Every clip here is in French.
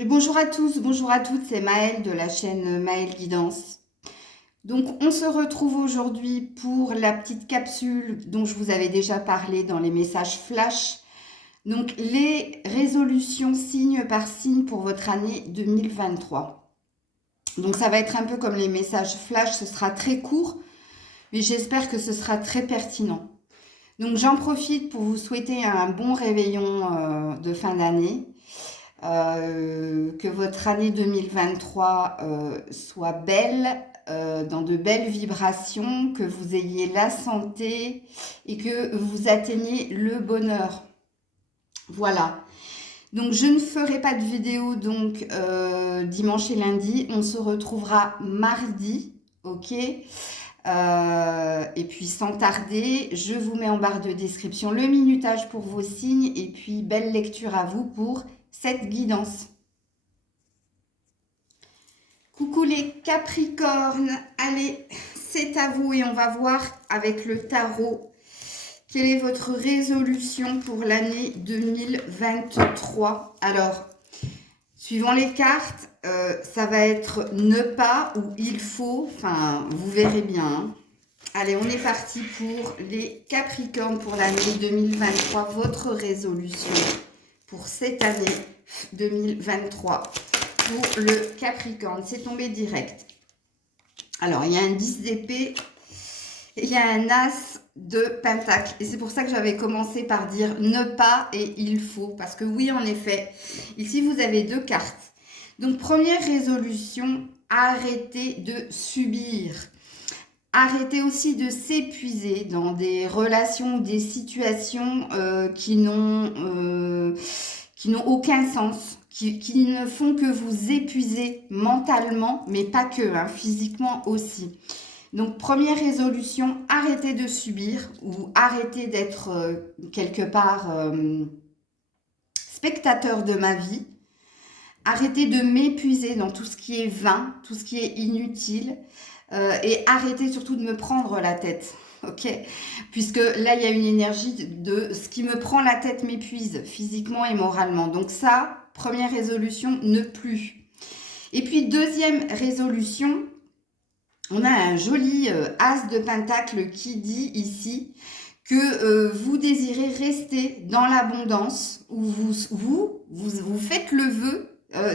Et bonjour à tous, bonjour à toutes, c'est Maëlle de la chaîne Maëlle Guidance. Donc on se retrouve aujourd'hui pour la petite capsule dont je vous avais déjà parlé dans les messages flash. Donc les résolutions signe par signe pour votre année 2023. Donc ça va être un peu comme les messages flash, ce sera très court, mais j'espère que ce sera très pertinent. Donc j'en profite pour vous souhaiter un bon réveillon de fin d'année. Que votre année 2023 soit belle, dans de belles vibrations, que vous ayez la santé et que vous atteigniez le bonheur. Voilà. Donc je ne ferai pas de vidéo donc dimanche et lundi. On se retrouvera mardi, ok. Et puis sans tarder, je vous mets en barre de description le minutage pour vos signes et puis belle lecture à vous pour cette guidance. Coucou les Capricornes, allez, c'est à vous et on va voir avec le tarot quelle est votre résolution pour l'année 2023. Alors, suivant les cartes, ça va être ne pas ou il faut, enfin vous verrez bien. Hein. Allez, on est parti pour les Capricornes pour l'année 2023, votre résolution pour cette année 2023 pour le Capricorne. C'est tombé direct. Alors, il y a un 10 d'épée et il y a un as de pentacle. Et c'est pour ça que j'avais commencé par dire ne pas et il faut. Parce que oui, en effet, ici, vous avez deux cartes. Donc, première résolution, arrêtez de subir. Arrêtez aussi de s'épuiser dans des relations ou des situations qui n'ont aucun sens, qui ne font que vous épuiser mentalement, mais pas que, hein, physiquement aussi. Donc, première résolution, arrêtez de subir ou arrêtez d'être quelque part spectateur de ma vie. Arrêtez de m'épuiser dans tout ce qui est vain, tout ce qui est inutile. Et arrêtez surtout de me prendre la tête, ok? Puisque là, il y a une énergie de ce qui me prend la tête m'épuise physiquement et moralement. Donc ça, première résolution, ne plus. Et puis deuxième résolution, on a un joli as de pentacle qui dit ici que vous désirez rester dans l'abondance, où vous faites le vœu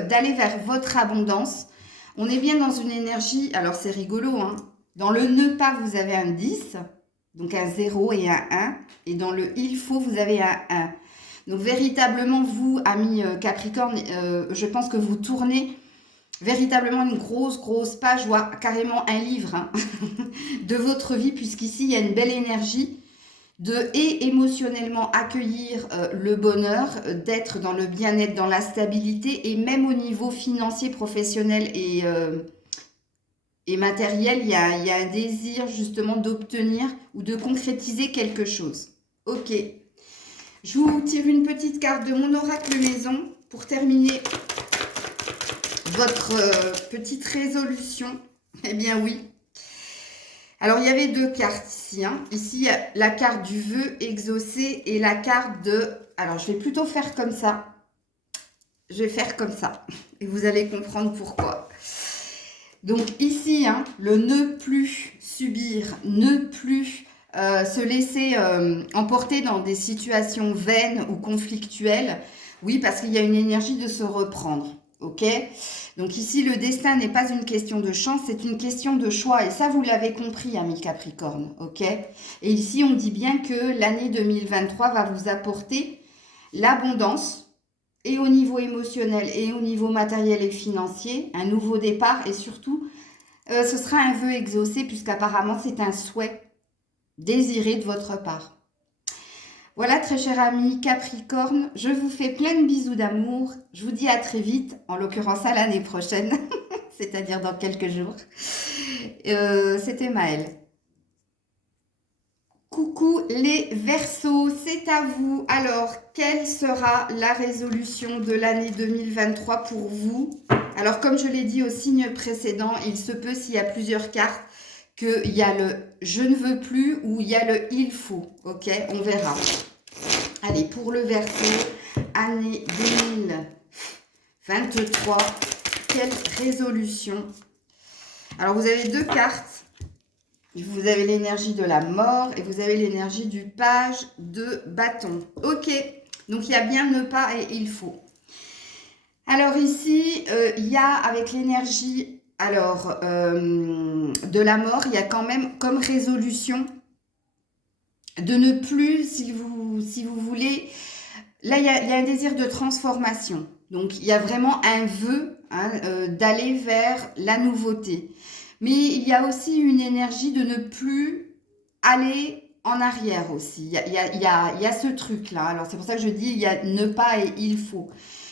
d'aller vers votre abondance. On est bien dans une énergie, alors c'est rigolo, hein. Dans le ne pas, vous avez un 10, donc un 0 et un 1. Et dans le il faut, vous avez un 1. Donc véritablement, vous, amis Capricorne, je pense que vous tournez véritablement une grosse page, voire carrément un livre hein, de votre vie, puisqu'ici, il y a une belle énergie et émotionnellement accueillir le bonheur, d'être dans le bien-être, dans la stabilité et même au niveau financier, professionnel et matériel, il y a un désir justement d'obtenir ou de concrétiser quelque chose. Ok, je vous tire une petite carte de mon oracle maison pour terminer votre petite résolution. Eh bien oui. Alors, il y avait deux cartes ici. Hein. Ici, il y a la carte du vœu exaucé et la carte de... Alors, je vais plutôt faire comme ça. Je vais faire comme ça. Et vous allez comprendre pourquoi. Donc, ici, hein, le ne plus subir, ne plus se laisser emporter dans des situations vaines ou conflictuelles. Oui, parce qu'il y a une énergie de se reprendre. Ok, donc ici le destin n'est pas une question de chance, c'est une question de choix et ça vous l'avez compris amis Capricorne, ok. Et ici on dit bien que l'année 2023 va vous apporter l'abondance et au niveau émotionnel et au niveau matériel et financier, un nouveau départ et surtout ce sera un vœu exaucé puisqu'apparemment c'est un souhait désiré de votre part. Voilà, très cher ami Capricorne, je vous fais plein de bisous d'amour. Je vous dis à très vite, en l'occurrence à l'année prochaine, c'est-à-dire dans quelques jours. C'était Maëlle. Coucou les Verseaux, c'est à vous. Alors, quelle sera la résolution de l'année 2023 pour vous? Alors, comme je l'ai dit au signe précédent, il se peut s'il y a plusieurs cartes qu'il y a le « je ne veux plus » ou il y a le « il faut ». Ok, on verra. Allez, pour le Verseau, année 2023. Quelle résolution? Alors, vous avez deux cartes. Vous avez l'énergie de la mort et vous avez l'énergie du page de bâton. Ok, donc il y a bien ne pas et il faut. Alors ici, il y a avec l'énergie de la mort, il y a quand même comme résolution de ne plus, si vous voulez, là il y a un désir de transformation. Donc il y a vraiment un vœu d'aller vers la nouveauté. Mais il y a aussi une énergie de ne plus aller en arrière aussi. Il y a ce truc-là. Alors c'est pour ça que je dis il y a ne pas et il faut.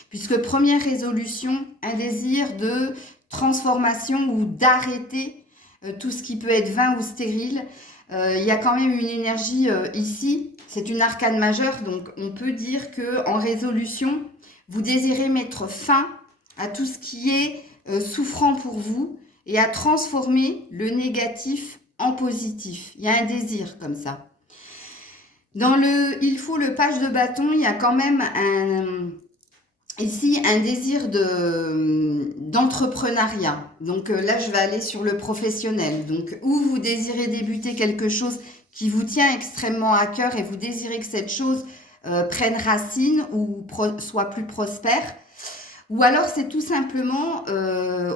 Puisque première résolution, un désir de transformation ou d'arrêter tout ce qui peut être vain ou stérile. Il y a quand même une énergie ici. C'est une arcane majeure, donc on peut dire que en résolution, vous désirez mettre fin à tout ce qui est souffrant pour vous et à transformer le négatif en positif. Il y a un désir comme ça. Dans le il faut le page de bâton, il y a quand même ici un désir d'entrepreneuriat. Donc là, je vais aller sur le professionnel. Donc, où vous désirez débuter quelque chose qui vous tient extrêmement à cœur et vous désirez que cette chose prenne racine ou soit plus prospère. Ou alors, c'est tout simplement,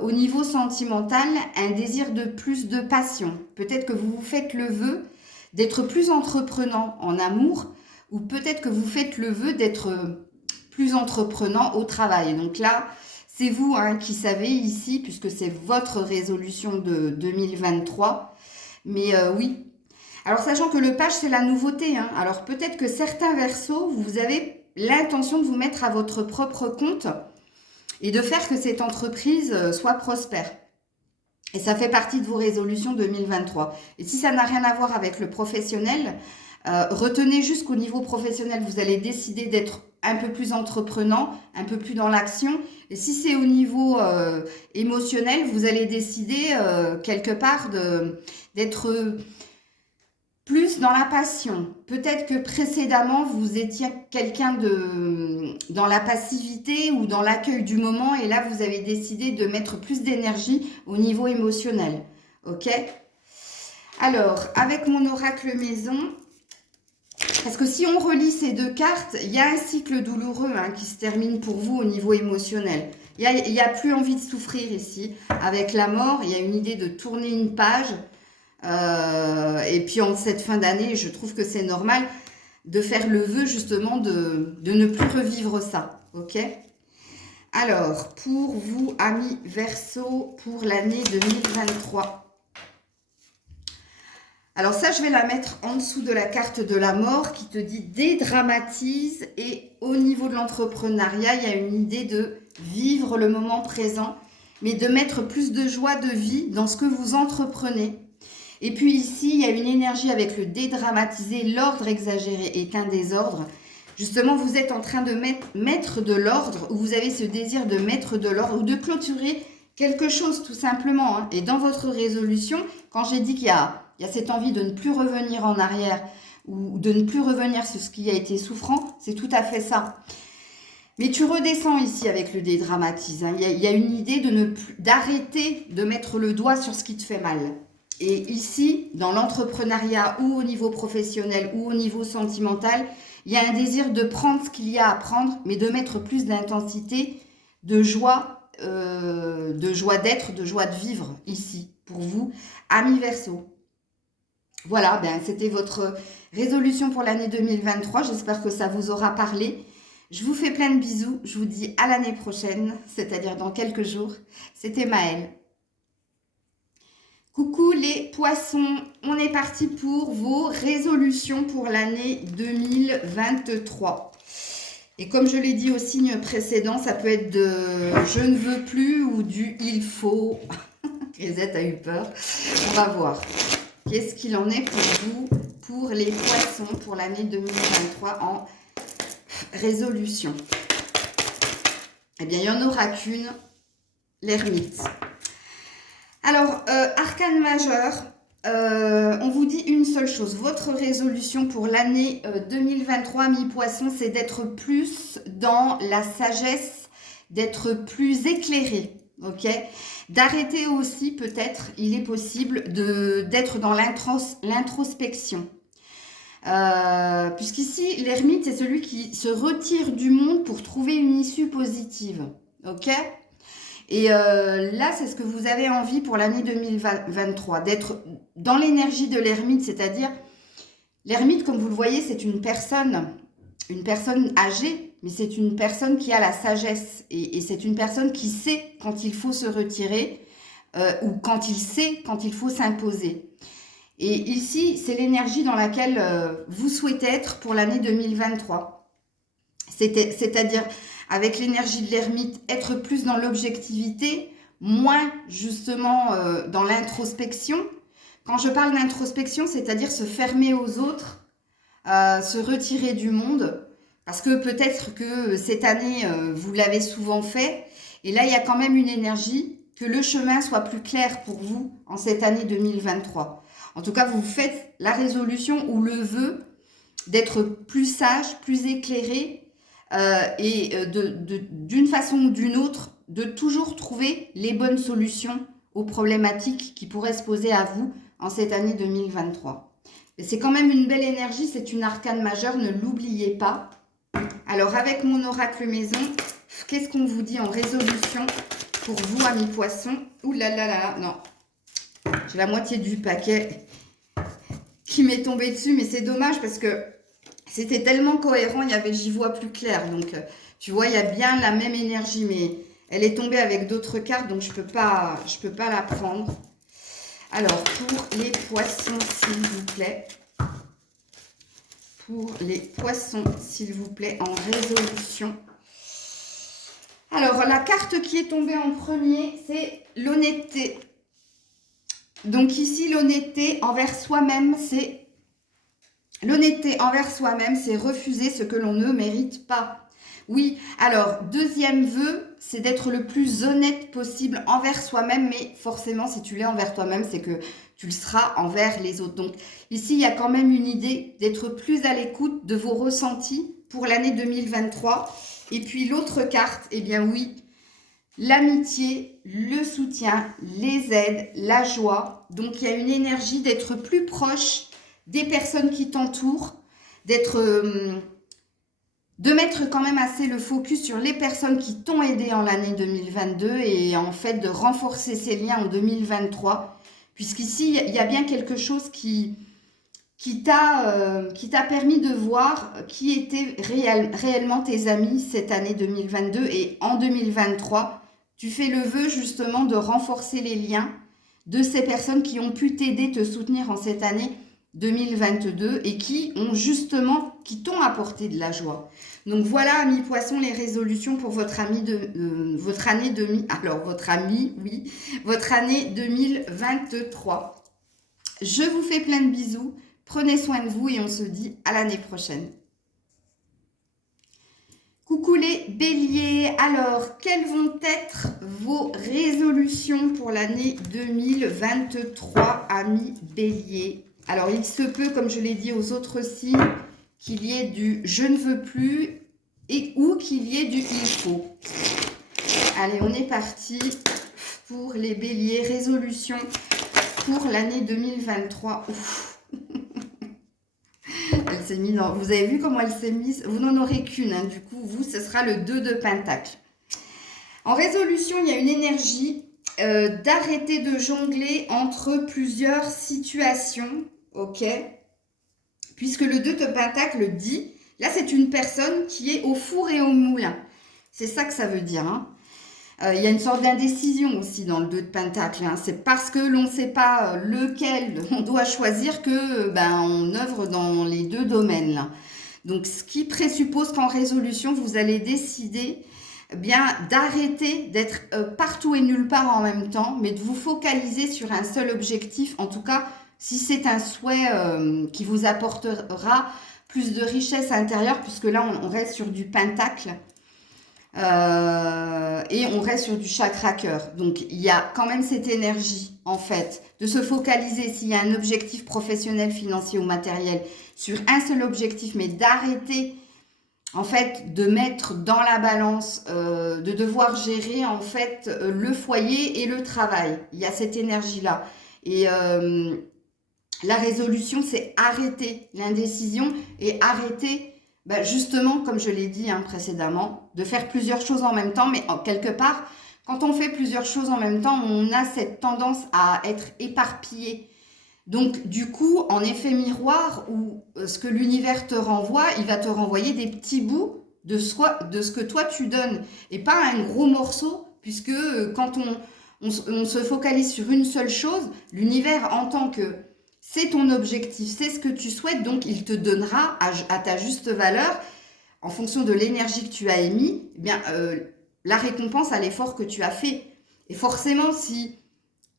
au niveau sentimental, un désir de plus de passion. Peut-être que vous vous faites le vœu d'être plus entreprenant en amour, ou peut-être que vous faites le vœu d'être plus entreprenant au travail. Donc là, c'est vous qui savez ici, puisque c'est votre résolution de 2023. Mais oui. Alors, sachant que le page, c'est la nouveauté. Alors, peut-être que certains Verseaux, vous avez l'intention de vous mettre à votre propre compte et de faire que cette entreprise soit prospère. Et ça fait partie de vos résolutions 2023. Et si ça n'a rien à voir avec le professionnel, retenez juste qu'au niveau professionnel, vous allez décider d'être un peu plus entreprenant, un peu plus dans l'action. Et si c'est au niveau émotionnel, vous allez décider quelque part d'être plus dans la passion. Peut-être que précédemment, vous étiez quelqu'un dans la passivité ou dans l'accueil du moment et là, vous avez décidé de mettre plus d'énergie au niveau émotionnel. Ok? Alors, avec mon oracle maison, parce que si on relit ces deux cartes, il y a un cycle douloureux qui se termine pour vous au niveau émotionnel. Il n'y a plus envie de souffrir ici. Avec la mort, il y a une idée de tourner une page. Et puis en cette fin d'année, je trouve que c'est normal de faire le vœu justement de ne plus revivre ça. Ok? Alors, pour vous, amis Verseau, pour l'année 2023. Alors ça, je vais la mettre en dessous de la carte de la mort qui te dit dédramatise. Et au niveau de l'entrepreneuriat, il y a une idée de vivre le moment présent, mais de mettre plus de joie de vie dans ce que vous entreprenez. Et puis ici, il y a une énergie avec le dédramatiser, l'ordre exagéré est un désordre. Justement, vous êtes en train de mettre de l'ordre, ou vous avez ce désir de mettre de l'ordre, ou de clôturer quelque chose tout simplement. Et dans votre résolution, quand j'ai dit qu'il y a cette envie de ne plus revenir en arrière, ou de ne plus revenir sur ce qui a été souffrant, c'est tout à fait ça. Mais tu redescends ici avec le dédramatise. Il y a une idée d'arrêter de mettre le doigt sur ce qui te fait mal. Et ici, dans l'entrepreneuriat ou au niveau professionnel ou au niveau sentimental, il y a un désir de prendre ce qu'il y a à prendre, mais de mettre plus d'intensité, de joie d'être, de joie de vivre ici, pour vous, amis Verseau. Voilà, c'était votre résolution pour l'année 2023. J'espère que ça vous aura parlé. Je vous fais plein de bisous. Je vous dis à l'année prochaine, c'est-à-dire dans quelques jours. C'était Maëlle. Coucou les poissons, on est parti pour vos résolutions pour l'année 2023. Et comme je l'ai dit au signe précédent, ça peut être de « je ne veux plus » ou du « il faut ». Grisette a eu peur. On va voir. Qu'est-ce qu'il en est pour vous, pour les poissons, pour l'année 2023 en résolution? Eh bien, il n'y en aura qu'une, l'ermite. Alors, arcane majeur, on vous dit une seule chose. Votre résolution pour l'année 2023, mi-poisson, c'est d'être plus dans la sagesse, d'être plus éclairé, ok? D'arrêter aussi, peut-être, il est possible d'être dans l'introspection. Puisqu'ici, l'ermite, c'est celui qui se retire du monde pour trouver une issue positive, ok? Et là, c'est ce que vous avez envie pour l'année 2023, d'être dans l'énergie de l'ermite, c'est-à-dire, l'ermite, comme vous le voyez, c'est une personne âgée, mais c'est une personne qui a la sagesse, et c'est une personne qui sait quand il faut se retirer, ou quand il sait quand il faut s'imposer. Et ici, c'est l'énergie dans laquelle vous souhaitez être pour l'année 2023. C'est-à-dire, avec l'énergie de l'ermite, être plus dans l'objectivité, moins justement dans l'introspection. Quand je parle d'introspection, c'est-à-dire se fermer aux autres, se retirer du monde, parce que peut-être que cette année, vous l'avez souvent fait, et là, il y a quand même une énergie que le chemin soit plus clair pour vous en cette année 2023. En tout cas, vous faites la résolution ou le vœu d'être plus sage, plus éclairé, et d'une façon ou d'une autre, de toujours trouver les bonnes solutions aux problématiques qui pourraient se poser à vous en cette année 2023. C'est quand même une belle énergie, c'est une arcane majeure, ne l'oubliez pas. Alors, avec mon oracle maison, qu'est-ce qu'on vous dit en résolution pour vous, amis poissons? Ouh là là là là, non. J'ai la moitié du paquet qui m'est tombé dessus, mais c'est dommage parce que c'était tellement cohérent, j'y vois plus clair. Donc, tu vois, il y a bien la même énergie, mais elle est tombée avec d'autres cartes, donc je peux pas la prendre. Alors, pour les poissons, s'il vous plaît. Pour les poissons, s'il vous plaît, en résolution. Alors, la carte qui est tombée en premier, c'est l'honnêteté. Donc ici, l'honnêteté envers soi-même, c'est refuser ce que l'on ne mérite pas. Oui, alors, deuxième vœu, c'est d'être le plus honnête possible envers soi-même, mais forcément, si tu l'es envers toi-même, c'est que tu le seras envers les autres. Donc ici, il y a quand même une idée d'être plus à l'écoute de vos ressentis pour l'année 2023. Et puis l'autre carte, eh bien oui, l'amitié, le soutien, les aides, la joie. Donc, il y a une énergie d'être plus proche des personnes qui t'entourent, de mettre quand même assez le focus sur les personnes qui t'ont aidé en l'année 2022 et en fait de renforcer ces liens en 2023. Puisqu'ici, il y a bien quelque chose qui t'a permis de voir qui étaient réellement tes amis cette année 2022 et en 2023. Tu fais le vœu justement de renforcer les liens de ces personnes qui ont pu t'aider, te soutenir en cette année 2022 et qui t'ont apporté de la joie. Donc voilà, amis poissons, les résolutions pour votre année 2023. Je vous fais plein de bisous. Prenez soin de vous et on se dit à l'année prochaine. Coucou les béliers, alors quelles vont être vos résolutions pour l'année 2023, amis béliers? Alors il se peut, comme je l'ai dit aux autres signes, qu'il y ait du je ne veux plus ou qu'il y ait du il faut. Allez, on est parti pour les béliers, résolution pour l'année 2023. Ouf. Elle s'est mise dans... Vous avez vu comment elle s'est mise? Vous n'en aurez qu'une, hein. Du coup, vous, ce sera le 2 de Pentacle. En résolution, il y a une énergie d'arrêter de jongler entre plusieurs situations, ok? Puisque le 2 de Pentacle dit, là, c'est une personne qui est au four et au moulin. C'est ça que ça veut dire, hein. Il y a une sorte d'indécision aussi dans le 2 de Pentacle. Hein. C'est parce que l'on ne sait pas lequel on doit choisir que on œuvre dans les deux domaines. Là. Donc, ce qui présuppose qu'en résolution, vous allez décider d'arrêter d'être partout et nulle part en même temps, mais de vous focaliser sur un seul objectif. En tout cas, si c'est un souhait qui vous apportera plus de richesse intérieure, puisque là, on reste sur du Pentacle. Et on reste sur du chakra cœur. Donc, il y a quand même cette énergie, en fait, de se focaliser s'il y a un objectif professionnel, financier ou matériel sur un seul objectif, mais d'arrêter en fait, de mettre dans la balance, de devoir gérer, en fait, le foyer et le travail. Il y a cette énergie-là. Et la résolution, c'est arrêter l'indécision et arrêter, bah, justement, comme je l'ai dit précédemment, de faire plusieurs choses en même temps. Mais quelque part, quand on fait plusieurs choses en même temps, on a cette tendance à être éparpillé. Donc, du coup, en effet miroir, ou ce que l'univers te renvoie, il va te renvoyer des petits bouts de ce que toi tu donnes, et pas un gros morceau, puisque quand on se focalise sur une seule chose, l'univers entend que c'est ton objectif, c'est ce que tu souhaites, donc il te donnera à ta juste valeur, en fonction de l'énergie que tu as émis, eh bien, la récompense à l'effort que tu as fait. Et forcément, si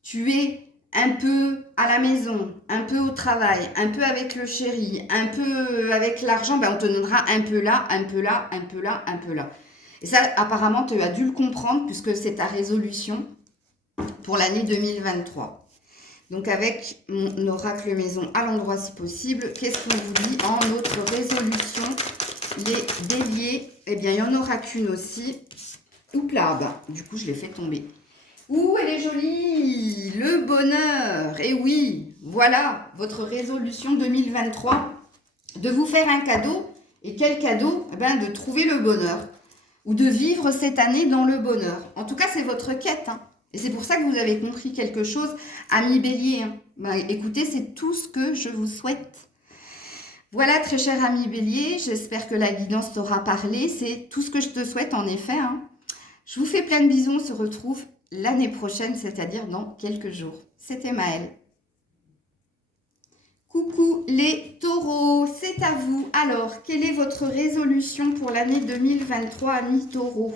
tu es un peu à la maison, un peu au travail, un peu avec le chéri, un peu avec l'argent, ben on te donnera un peu là, un peu là, un peu là, un peu là. Et ça, apparemment, tu as dû le comprendre puisque c'est ta résolution pour l'année 2023. Donc, avec mon oracle maison à l'endroit si possible, qu'est-ce qu'on vous dit en notre résolution? Les béliers, eh bien, il n'y en aura qu'une aussi. Oups là, bah, du coup, je l'ai fait tomber. Ouh, elle est jolie, le bonheur. Et oui, voilà votre résolution 2023, de vous faire un cadeau. Et quel cadeau? Eh bien, de trouver le bonheur ou de vivre cette année dans le bonheur. En tout cas, c'est votre quête. Et c'est pour ça que vous avez compris quelque chose, ami Bélier. Ben, écoutez, c'est tout ce que je vous souhaite. Voilà, très cher ami Bélier, j'espère que la guidance t'aura parlé. C'est tout ce que je te souhaite, en effet. Je vous fais plein de bisous, on se retrouve l'année prochaine, c'est-à-dire dans quelques jours. C'était Maëlle. Coucou les taureaux, c'est à vous. Alors, quelle est votre résolution pour l'année 2023, amis taureaux?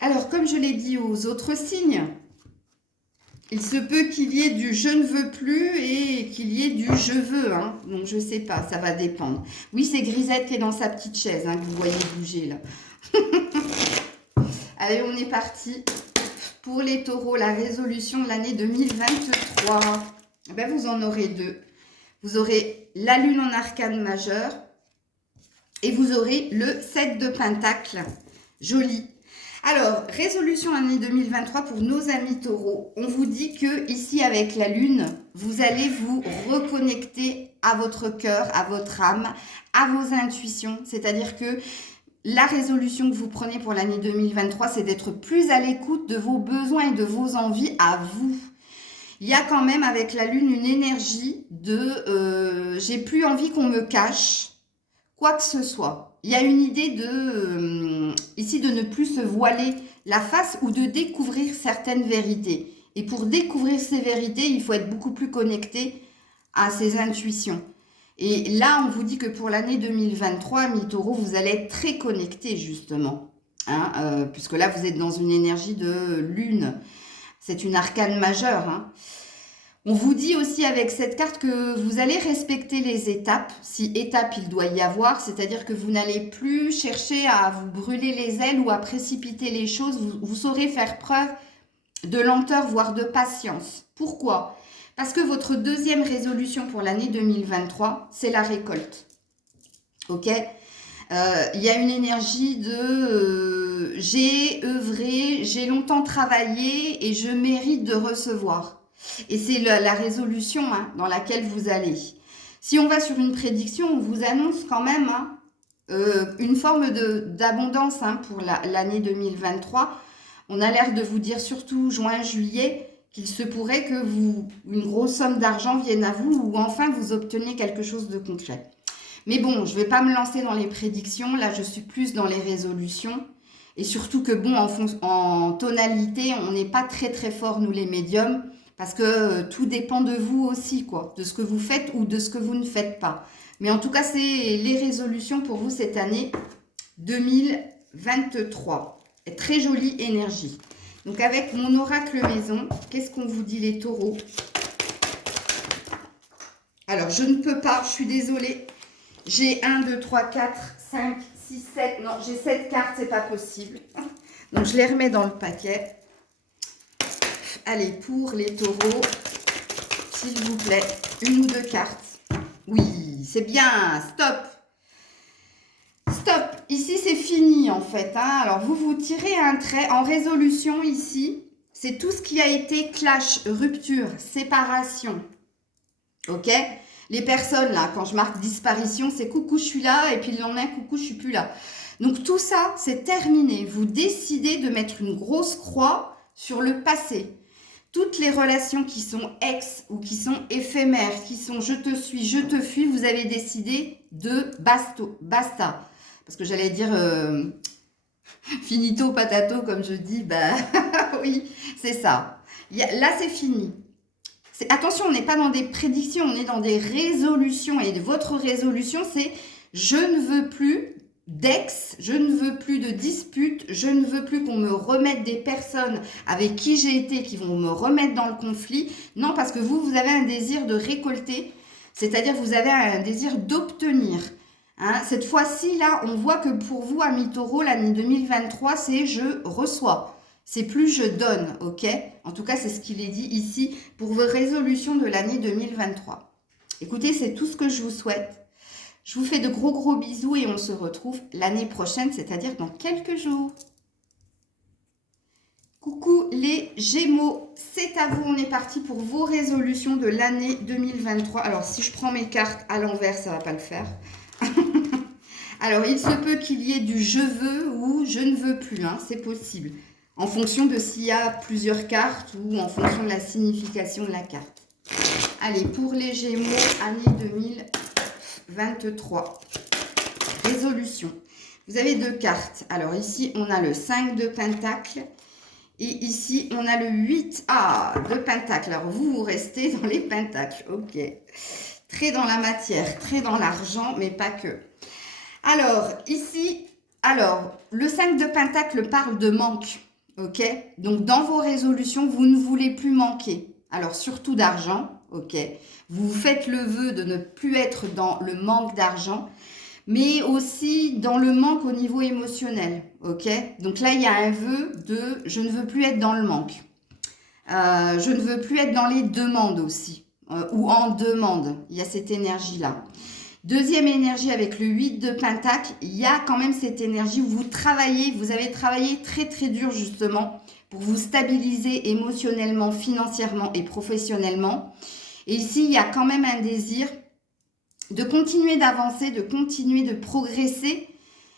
Alors, comme je l'ai dit aux autres signes, il se peut qu'il y ait du je ne veux plus et qu'il y ait du je veux. Donc, je ne sais pas, ça va dépendre. Oui, c'est Grisette qui est dans sa petite chaise, que vous voyez bouger là. Allez, on est parti. Pour les taureaux, la résolution de l'année 2023, ben vous en aurez deux. Vous aurez la lune en arcane majeur et vous aurez le 7 de pentacle. Joli. Alors, résolution année 2023 pour nos amis taureaux. On vous dit que ici avec la lune, vous allez vous reconnecter à votre cœur, à votre âme, à vos intuitions. C'est-à-dire que la résolution que vous prenez pour l'année 2023, c'est d'être plus à l'écoute de vos besoins et de vos envies à vous. Il y a quand même avec la lune une énergie de j'ai plus envie qu'on me cache quoi que ce soit. Il y a une idée de ici de ne plus se voiler la face ou de découvrir certaines vérités. Et pour découvrir ces vérités, il faut être beaucoup plus connecté à ses intuitions. Et là, on vous dit que pour l'année 2023, mi-taureau, vous allez être très connecté justement. Puisque là, vous êtes dans une énergie de lune. C'est une arcane majeure. On vous dit aussi avec cette carte que vous allez respecter les étapes, si étape il doit y avoir, c'est-à-dire que vous n'allez plus chercher à vous brûler les ailes ou à précipiter les choses. Vous saurez faire preuve de lenteur, voire de patience. Pourquoi ? Parce que votre deuxième résolution pour l'année 2023, c'est la récolte. Ok ? Il y a une énergie de j'ai œuvré, j'ai longtemps travaillé et je mérite de recevoir. Et c'est la résolution dans laquelle vous allez. Si on va sur une prédiction, on vous annonce quand même une forme d'abondance pour l'année 2023. On a l'air de vous dire surtout juin, juillet, qu'il se pourrait que une grosse somme d'argent vienne à vous ou enfin vous obteniez quelque chose de concret. Mais bon, je ne vais pas me lancer dans les prédictions. Là, je suis plus dans les résolutions. Et surtout que bon, en tonalité, on n'est pas très très fort, nous les médiums. Parce que tout dépend de vous aussi, quoi. De ce que vous faites ou de ce que vous ne faites pas. Mais en tout cas, c'est les résolutions pour vous cette année 2023. Très jolie énergie. Donc avec mon oracle maison, qu'est-ce qu'on vous dit les taureaux? Alors, je ne peux pas, je suis désolée. J'ai 1, 2, 3, 4, 5, 6, 7. Non, j'ai 7 cartes, c'est pas possible. Donc, je les remets dans le paquet. Allez, pour les taureaux, s'il vous plaît, une ou deux cartes. Oui, c'est bien. Stop. Stop. ici, c'est fini, en fait. Hein. Alors, vous tirez un trait en résolution, ici. C'est tout ce qui a été clash, rupture, séparation. OK? Les personnes, là, quand je marque disparition, c'est coucou, je suis là. Et puis, le lendemain, coucou, je suis plus là. Donc, tout ça, c'est terminé. Vous décidez de mettre une grosse croix sur le passé. Toutes les relations qui sont ex ou qui sont éphémères, qui sont je te suis, je te fuis, vous avez décidé de basta. Parce que j'allais dire finito patato, comme je dis, bah oui, c'est ça. Là, c'est fini. Attention, on n'est pas dans des prédictions, on est dans des résolutions. Et votre résolution, c'est je ne veux plus d'ex, je ne veux plus de disputes, je ne veux plus qu'on me remette des personnes avec qui j'ai été, qui vont me remettre dans le conflit. Non, parce que vous avez un désir de récolter, c'est-à-dire vous avez un désir d'obtenir. Hein, cette fois-ci, là, on voit que pour vous, amis taureaux, l'année 2023, c'est je reçois. C'est plus je donne, ok? En tout cas, c'est ce qu'il est dit ici pour vos résolutions de l'année 2023. Écoutez, c'est tout ce que je vous souhaite. Je vous fais de gros bisous et on se retrouve l'année prochaine, c'est-à-dire dans quelques jours. Coucou les Gémeaux, c'est à vous, on est parti pour vos résolutions de l'année 2023. Alors, si je prends mes cartes à l'envers, ça ne va pas le faire. Alors, il se peut qu'il y ait du je veux ou je ne veux plus, hein, c'est possible. En fonction de s'il y a plusieurs cartes ou en fonction de la signification de la carte. Allez, pour les Gémeaux, année 2023. Résolution. Vous avez deux cartes. Alors ici, on a le 5 de Pentacle. Et ici, on a le 8 de Pentacle. Alors vous restez dans les Pentacles. Ok. Très dans la matière, très dans l'argent, mais pas que. Alors, ici, le 5 de Pentacle parle de manque. Ok? Donc, dans vos résolutions, vous ne voulez plus manquer. Alors, surtout d'argent. Ok? Vous faites le vœu de ne plus être dans le manque d'argent, mais aussi dans le manque au niveau émotionnel. Ok? Donc là, il y a un vœu de je ne veux plus être dans le manque. Je ne veux plus être dans les demandes aussi. Ou en demande. Il y a cette énergie-là. Deuxième énergie avec le 8 de Pentacle, il y a quand même cette énergie où vous travaillez, vous avez travaillé très dur justement pour vous stabiliser émotionnellement, financièrement et professionnellement. Et ici, il y a quand même un désir de continuer d'avancer, de continuer de progresser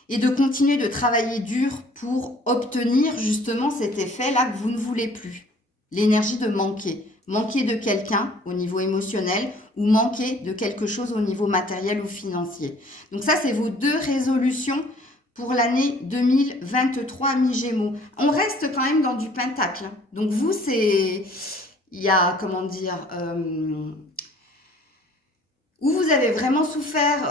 et de continuer de travailler dur pour obtenir justement cet effet-là que vous ne voulez plus. L'énergie de manquer. Manquer de quelqu'un au niveau émotionnel ou manquer de quelque chose au niveau matériel ou financier. Donc ça, c'est vos deux résolutions pour l'année 2023, mi-Gémeaux. On reste quand même dans du Pentacle. Donc vous, c'est... Il y a, comment dire... où vous avez vraiment souffert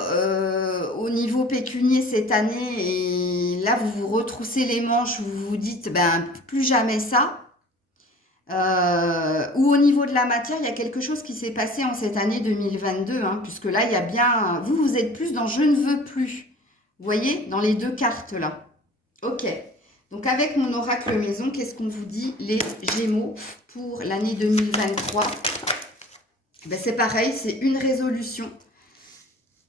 au niveau pécunier cette année et là, vous vous retroussez les manches, vous vous dites, ben, plus jamais ça. Ou au niveau de la matière, il y a quelque chose qui s'est passé en cette année 2022, hein, puisque là, il y a bien... Vous êtes plus dans « je ne veux plus ». Vous voyez, dans les deux cartes là. Ok. Donc, avec mon oracle maison, qu'est-ce qu'on vous dit, les Gémeaux, pour l'année 2023 ? Ben, c'est pareil, c'est une résolution.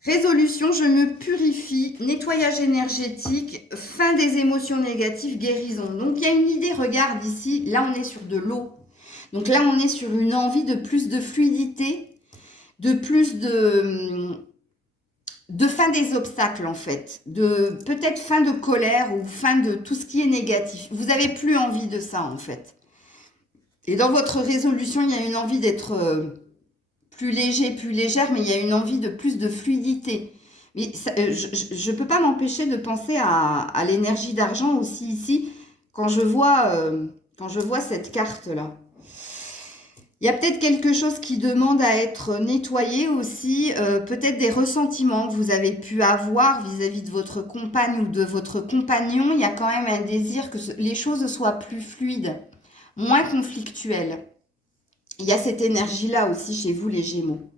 Résolution, je me purifie, nettoyage énergétique, fin des émotions négatives, guérison. Donc, il y a une idée, regarde ici, là, on est sur de l'eau. Donc là, on est sur une envie de plus de fluidité, de plus de fin des obstacles, en fait. De peut-être fin de colère ou fin de tout ce qui est négatif. Vous n'avez plus envie de ça, en fait. Et dans votre résolution, il y a une envie d'être... plus léger, plus légère, mais il y a une envie de plus de fluidité. Mais ça, je ne peux pas m'empêcher de penser à l'énergie d'argent aussi ici, quand je vois cette carte-là. Il y a peut-être quelque chose qui demande à être nettoyé aussi, peut-être des ressentiments que vous avez pu avoir vis-à-vis de votre compagne ou de votre compagnon. Il y a quand même un désir que les choses soient plus fluides, moins conflictuelles. Il y a cette énergie-là aussi chez vous, les Gémeaux.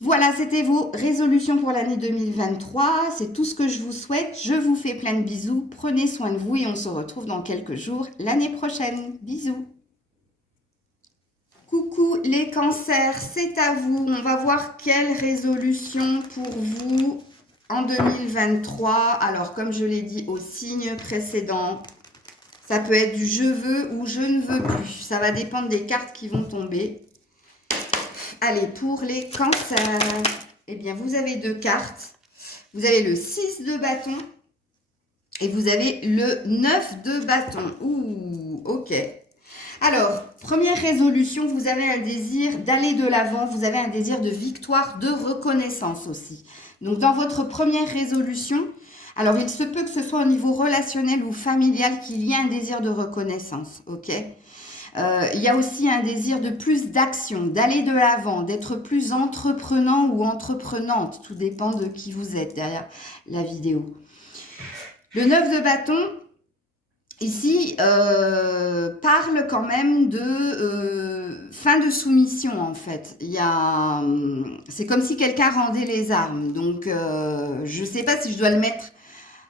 Voilà, c'était vos résolutions pour l'année 2023. C'est tout ce que je vous souhaite. Je vous fais plein de bisous. Prenez soin de vous et on se retrouve dans quelques jours l'année prochaine. Bisous. Coucou les cancers, c'est à vous. On va voir quelle résolution pour vous en 2023. Alors, comme je l'ai dit au signe précédent, ça peut être du je veux ou je ne veux plus. Ça va dépendre des cartes qui vont tomber. Allez, pour les cancers, eh bien, vous avez 2 cartes. Vous avez le 6 de bâton et vous avez le 9 de bâton. Ouh, ok. Alors, première résolution, vous avez un désir d'aller de l'avant, vous avez un désir de victoire, de reconnaissance aussi. Donc, dans votre première résolution, alors il se peut que ce soit au niveau relationnel ou familial qu'il y ait un désir de reconnaissance, ok ? Il y a aussi un désir de plus d'action, d'aller de l'avant, d'être plus entreprenant ou entreprenante. Tout dépend de qui vous êtes derrière la vidéo. Le 9 de bâton, ici, parle quand même de fin de soumission, en fait. C'est comme si quelqu'un rendait les armes. Donc, je ne sais pas si je dois le mettre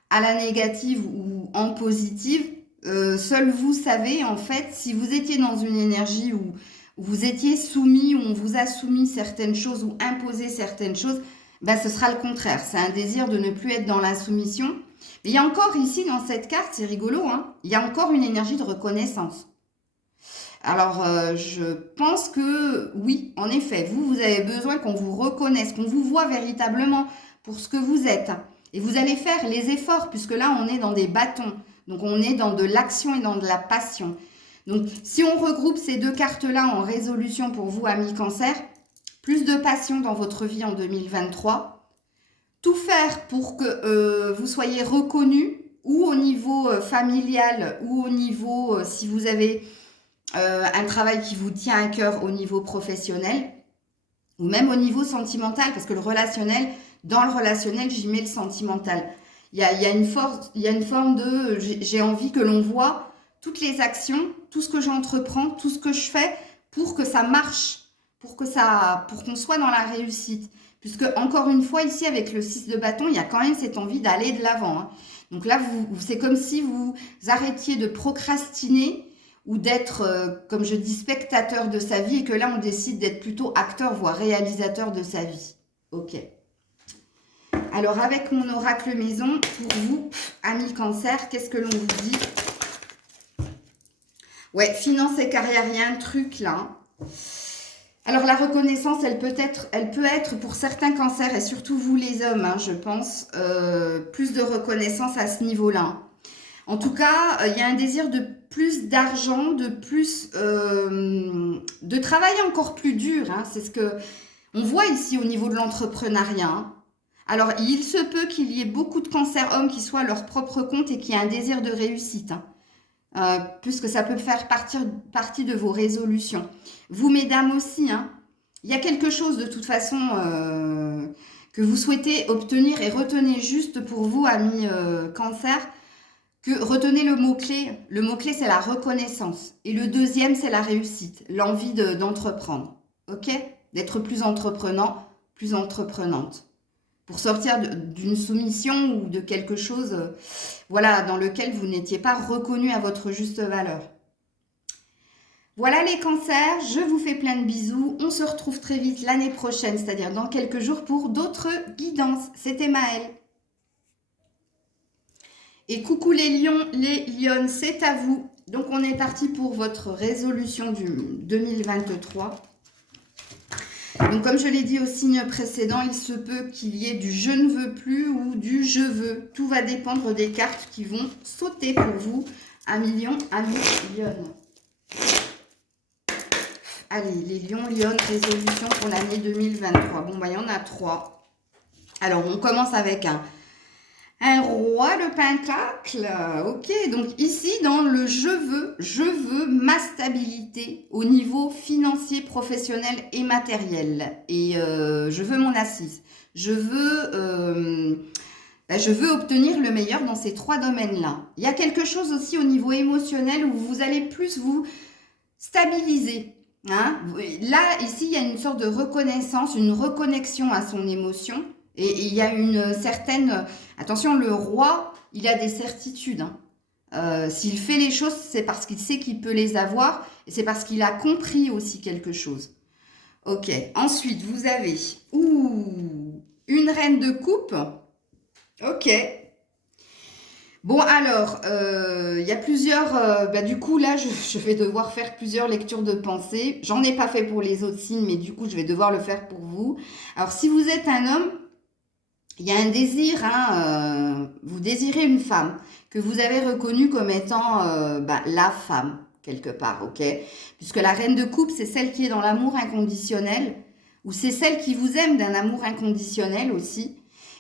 à la négative ou en positive. Seul vous savez, en fait, si vous étiez dans une énergie où vous étiez soumis, où on vous a soumis certaines choses ou imposé certaines choses, ben, ce sera le contraire. C'est un désir de ne plus être dans la soumission. Mais il y a encore ici, dans cette carte, c'est rigolo, hein, il y a encore une énergie de reconnaissance. Alors, je pense que, oui, en effet, vous avez besoin qu'on vous reconnaisse, qu'on vous voit véritablement pour ce que vous êtes. Et vous allez faire les efforts, puisque là, on est dans des bâtons. Donc, on est dans de l'action et dans de la passion. Donc, si on regroupe ces 2 cartes-là en résolution pour vous, amis cancer, plus de passion dans votre vie en 2023, tout faire pour que vous soyez reconnu, ou au niveau familial, ou au niveau, si vous avez un travail qui vous tient à cœur au niveau professionnel, ou même au niveau sentimental, parce que le relationnel, dans le relationnel, j'y mets le sentimental. Il y a une forme de... J'ai envie que l'on voit toutes les actions, tout ce que j'entreprends, tout ce que je fais pour que ça marche, pour qu'on soit dans la réussite. Puisque, encore une fois, ici, avec le 6 de bâton, il y a quand même cette envie d'aller de l'avant. Hein. Donc là, c'est comme si vous arrêtiez de procrastiner ou d'être, comme je dis, spectateur de sa vie et que là, on décide d'être plutôt acteur, voire réalisateur de sa vie. Ok. Alors, avec mon oracle maison, pour vous, amis cancer, qu'est-ce que l'on vous dit? Ouais, finance et carrière, il y a un truc là. Alors, la reconnaissance, elle peut être pour certains cancers, et surtout vous les hommes, hein, je pense, plus de reconnaissance à ce niveau-là. En tout cas, il y a un désir de plus d'argent, de plus de travail encore plus dur. Hein, c'est ce que on voit ici au niveau de l'entrepreneuriat. Hein. Alors, il se peut qu'il y ait beaucoup de cancers hommes qui soient à leur propre compte et qui aient un désir de réussite, hein, puisque ça peut faire partie de vos résolutions. Vous, mesdames aussi, hein, il y a quelque chose de toute façon que vous souhaitez obtenir et retenez juste pour vous, amis cancer, que retenez le mot-clé. Le mot-clé, c'est la reconnaissance. Et le deuxième, c'est la réussite, l'envie d'entreprendre. Ok? D'être plus entreprenant, plus entreprenante. Pour sortir d'une soumission ou de quelque chose voilà, dans lequel vous n'étiez pas reconnu à votre juste valeur. Voilà les cancers, je vous fais plein de bisous. On se retrouve très vite l'année prochaine, c'est-à-dire dans quelques jours pour d'autres guidances. C'était Maëlle. Et coucou les lions, les lionnes, c'est à vous. Donc on est parti pour votre résolution du 2023. Donc, comme je l'ai dit au signe précédent, il se peut qu'il y ait du « je ne veux plus » ou du « je veux ». Tout va dépendre des cartes qui vont sauter pour vous. 1 million, amis lionnes. Allez, les lions, lionnes, résolution pour l'année 2023. Bon, bah, il y en a 3. Alors, on commence avec un roi de pentacle. Ok, donc ici, dans le je veux ma stabilité au niveau financier, professionnel et matériel. Et je veux mon assise. Je veux obtenir le meilleur dans ces 3 domaines-là. Il y a quelque chose aussi au niveau émotionnel où vous allez plus vous stabiliser. Hein? Là, ici, il y a une sorte de reconnaissance, une reconnexion à son émotion. Et il y a une certaine... Attention, le roi, il a des certitudes. Hein. S'il fait les choses, c'est parce qu'il sait qu'il peut les avoir. Et c'est parce qu'il a compris aussi quelque chose. Ok. Ensuite, vous avez une reine de coupe. Ok. Bon, alors, il y a plusieurs... du coup, là, je vais devoir faire plusieurs lectures de pensée. J'en ai pas fait pour les autres signes, mais du coup, je vais devoir le faire pour vous. Alors, si vous êtes un homme, il y a un désir, hein, vous désirez une femme que vous avez reconnue comme étant la femme, quelque part, ok? Puisque la reine de coupe, c'est celle qui est dans l'amour inconditionnel, ou c'est celle qui vous aime d'un amour inconditionnel aussi.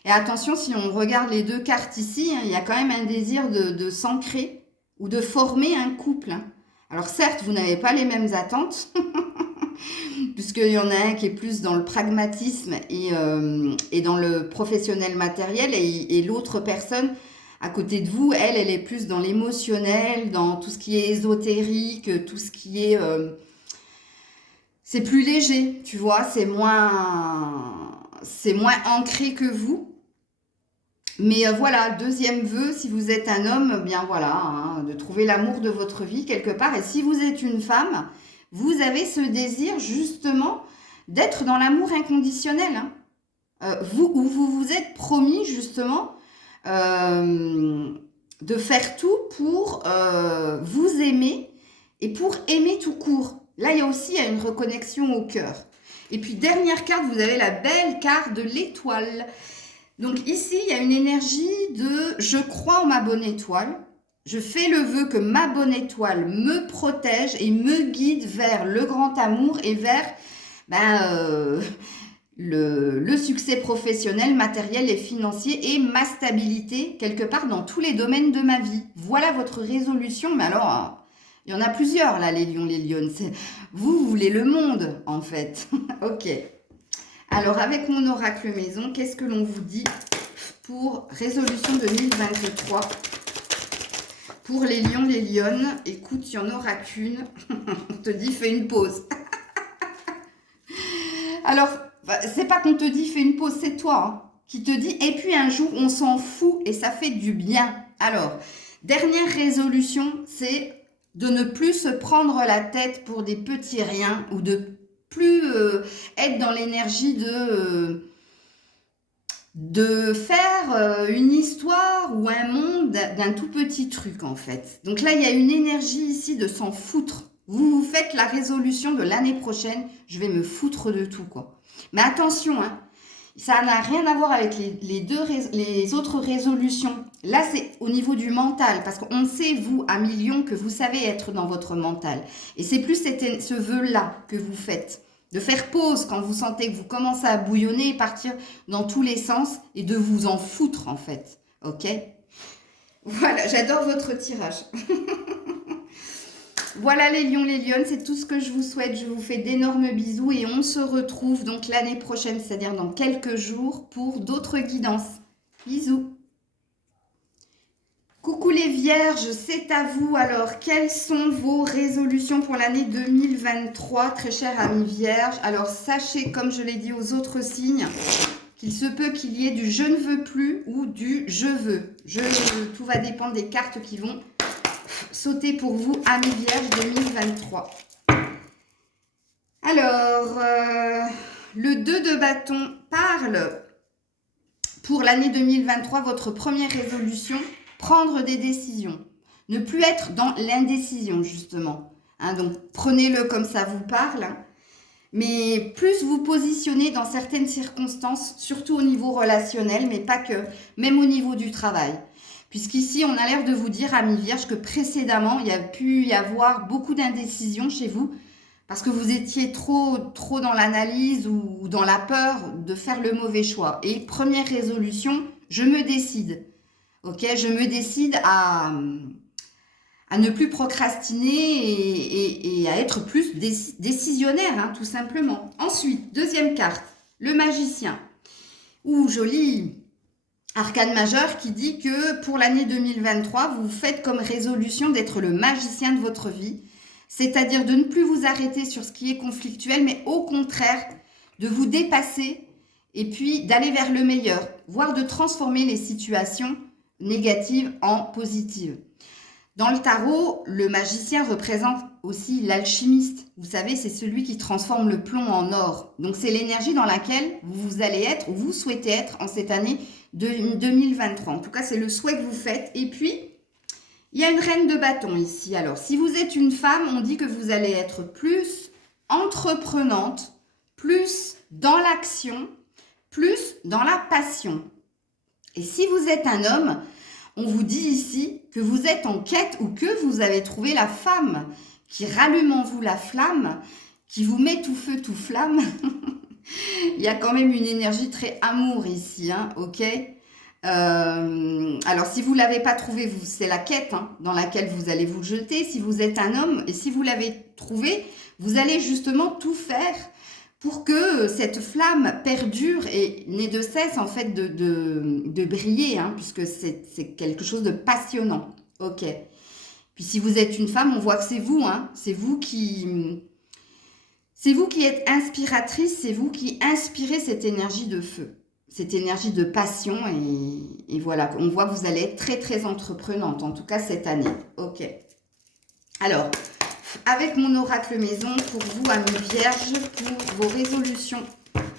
Et attention, si on regarde les deux cartes ici, hein, il y a quand même un désir de s'ancrer ou de former un couple, hein. Alors certes, vous n'avez pas les mêmes attentes, puisqu'il y en a un qui est plus dans le pragmatisme et dans le professionnel matériel, et l'autre personne à côté de vous, elle est plus dans l'émotionnel, dans tout ce qui est ésotérique, tout ce qui est... c'est plus léger, tu vois, c'est moins ancré que vous. Mais voilà, deuxième vœu, si vous êtes un homme, bien voilà, hein, de trouver l'amour de votre vie quelque part. Et si vous êtes une femme, vous avez ce désir justement d'être dans l'amour inconditionnel, hein. Vous vous êtes promis justement de faire tout pour vous aimer et pour aimer tout court. Là, il y a aussi une reconnexion au cœur. Et puis, dernière carte, vous avez la belle carte de l'étoile. Donc ici, il y a une énergie de « je crois en ma bonne étoile ». Je fais le vœu que ma bonne étoile me protège et me guide vers le grand amour et vers le succès professionnel, matériel et financier et ma stabilité quelque part dans tous les domaines de ma vie. Voilà votre résolution. Mais alors, il y en a plusieurs là, les lions, les lionnes. Vous voulez le monde en fait. Ok. Alors, avec mon oracle maison, qu'est-ce que l'on vous dit pour résolution 2023 pour les lions, les lionnes? Écoute, il n'y en aura qu'une. On te dit, fais une pause. Alors, c'est pas qu'on te dit, fais une pause, c'est toi hein, qui te dit. Et puis un jour, on s'en fout et ça fait du bien. Alors, dernière résolution, c'est de ne plus se prendre la tête pour des petits riens ou de plus être dans l'énergie de faire une histoire ou un monde d'un tout petit truc en fait. Donc là, il y a une énergie ici de s'en foutre. Vous vous faites la résolution de l'année prochaine, je vais me foutre de tout quoi. Mais attention, hein, ça n'a rien à voir avec les autres résolutions. Là, c'est au niveau du mental, parce qu'on sait, vous, à millions, que vous savez être dans votre mental. Et c'est plus ce vœu-là que vous faites. De faire pause quand vous sentez que vous commencez à bouillonner et partir dans tous les sens et de vous en foutre, en fait. Ok? Voilà, j'adore votre tirage. Voilà les lions, les lionnes, c'est tout ce que je vous souhaite. Je vous fais d'énormes bisous et on se retrouve donc l'année prochaine, c'est-à-dire dans quelques jours, pour d'autres guidances. Bisous. Coucou les vierges, c'est à vous. Alors, quelles sont vos résolutions pour l'année 2023, très chers amis vierges? Alors, sachez, comme je l'ai dit aux autres signes, qu'il se peut qu'il y ait du « je ne veux plus » ou du « je veux ». Tout va dépendre des cartes qui vont sauter pour vous, amis vierges 2023. Alors, le 2 de bâton parle pour l'année 2023, votre première résolution, prendre des décisions. Ne plus être dans l'indécision, justement. Hein, donc, prenez-le comme ça vous parle. Mais plus vous positionnez dans certaines circonstances, surtout au niveau relationnel, mais pas que, même au niveau du travail. Puisqu'ici, on a l'air de vous dire, amis vierges, que précédemment, il y a pu y avoir beaucoup d'indécision chez vous, parce que vous étiez trop dans l'analyse ou dans la peur de faire le mauvais choix. Et première résolution, je me décide. Ok, je me décide à ne plus procrastiner et à être plus décisionnaire, hein, tout simplement. Ensuite, deuxième carte, le magicien. Ouh, joli arcane majeur qui dit que pour l'année 2023, vous faites comme résolution d'être le magicien de votre vie, c'est-à-dire de ne plus vous arrêter sur ce qui est conflictuel, mais au contraire, de vous dépasser et puis d'aller vers le meilleur, voire de transformer les situations négatives en positives. Dans le tarot, le magicien représente aussi l'alchimiste. Vous savez, c'est celui qui transforme le plomb en or. Donc, c'est l'énergie dans laquelle vous allez être ou vous souhaitez être en cette année de 2023. En tout cas, c'est le souhait que vous faites. Et puis, il y a une reine de bâton ici. Alors, si vous êtes une femme, on dit que vous allez être plus entreprenante, plus dans l'action, plus dans la passion. Et si vous êtes un homme, on vous dit ici que vous êtes en quête ou que vous avez trouvé la femme qui rallume en vous la flamme, qui vous met tout feu, tout flamme. Il y a quand même une énergie très amour ici, hein, ok. Alors, si vous ne l'avez pas trouvé, c'est la quête hein, dans laquelle vous allez vous jeter. Si vous êtes un homme et si vous l'avez trouvé, vous allez justement tout faire pour que cette flamme perdure et n'ait de cesse en fait de briller, hein, puisque c'est quelque chose de passionnant. Ok. Puis si vous êtes une femme, on voit que c'est vous, hein, c'est vous qui êtes inspiratrice, c'est vous qui inspirez cette énergie de feu, cette énergie de passion et voilà, on voit que vous allez être très très entreprenante, en tout cas cette année. Ok. Alors, avec mon oracle maison, pour vous, amis vierges, pour vos résolutions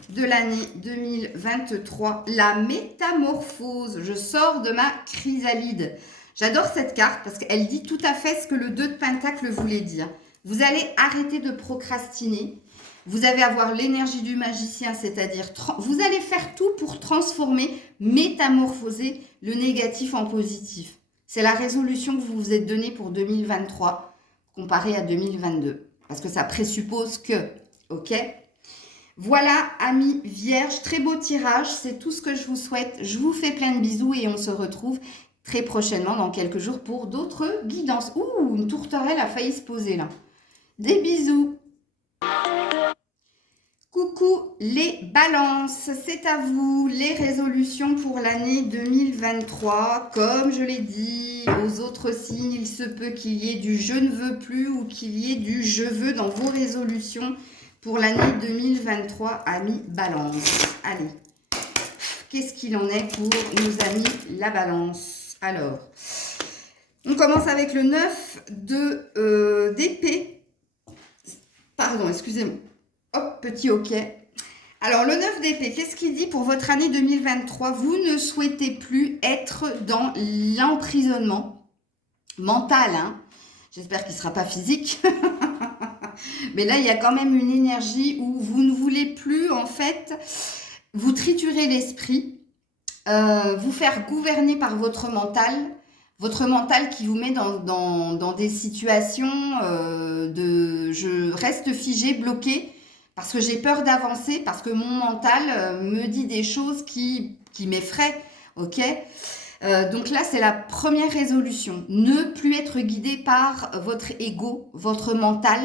de l'année 2023, la métamorphose. Je sors de ma chrysalide. J'adore cette carte parce qu'elle dit tout à fait ce que le 2 de Pentacle voulait dire. Vous allez arrêter de procrastiner. Vous allez avoir l'énergie du magicien, c'est-à-dire vous allez faire tout pour transformer, métamorphoser le négatif en positif. C'est la résolution que vous vous êtes donnée pour 2023 comparé à 2022. Parce que ça présuppose que, ok? Voilà, amis vierges, très beau tirage. C'est tout ce que je vous souhaite. Je vous fais plein de bisous et on se retrouve très prochainement dans quelques jours pour d'autres guidances. Ouh, une tourterelle a failli se poser là. Des bisous. Coucou les balances, c'est à vous les résolutions pour l'année 2023. Comme je l'ai dit aux autres signes, il se peut qu'il y ait du je ne veux plus ou qu'il y ait du je veux dans vos résolutions pour l'année 2023, amis balance. Allez, qu'est-ce qu'il en est pour nos amis la balance? Alors, on commence avec le 9 d'épée. Pardon, excusez-moi. Hop, petit ok. Alors, le 9 d'épée, qu'est-ce qu'il dit pour votre année 2023? Vous ne souhaitez plus être dans l'emprisonnement mental. Hein. J'espère qu'il ne sera pas physique. Mais là, il y a quand même une énergie où vous ne voulez plus, en fait, vous triturer l'esprit, vous faire gouverner par votre mental qui vous met dans des situations de je reste figé, bloqué, parce que j'ai peur d'avancer, parce que mon mental me dit des choses qui m'effraient, ok? Donc là, c'est la première résolution. Ne plus être guidé par votre ego, votre mental,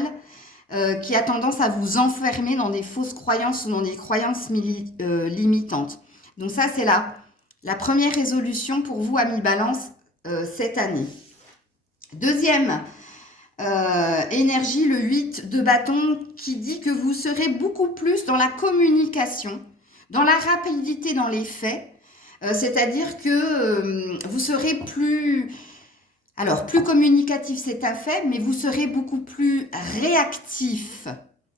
qui a tendance à vous enfermer dans des fausses croyances ou dans des croyances limitantes. Donc ça, c'est la première résolution pour vous, amis balance, cette année. Deuxième énergie, le 8 de bâton, qui dit que vous serez beaucoup plus dans la communication, dans la rapidité dans les faits, c'est-à-dire que vous serez plus communicatif, c'est un fait, mais vous serez beaucoup plus réactif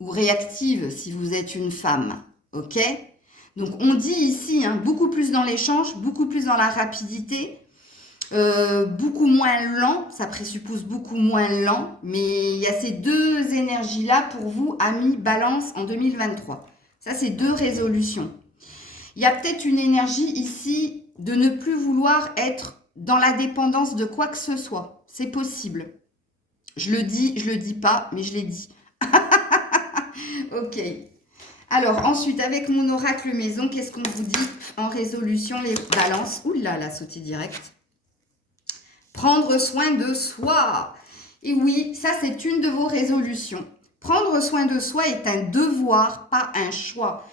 ou réactive si vous êtes une femme, ok? Donc, on dit ici, hein, beaucoup plus dans l'échange, beaucoup plus dans la rapidité, beaucoup moins lent, ça présuppose beaucoup moins lent, mais il y a ces deux énergies-là pour vous, amis balance, en 2023. Ça, c'est deux résolutions. Il y a peut-être une énergie ici de ne plus vouloir être dans la dépendance de quoi que ce soit. C'est possible. Je le dis pas, mais je l'ai dit. Ok. Alors, ensuite, avec mon oracle maison, qu'est-ce qu'on vous dit en résolution, les balances? Ouh là, la sautée directe. Prendre soin de soi. Et oui, ça, c'est une de vos résolutions. Prendre soin de soi est un devoir, pas un choix.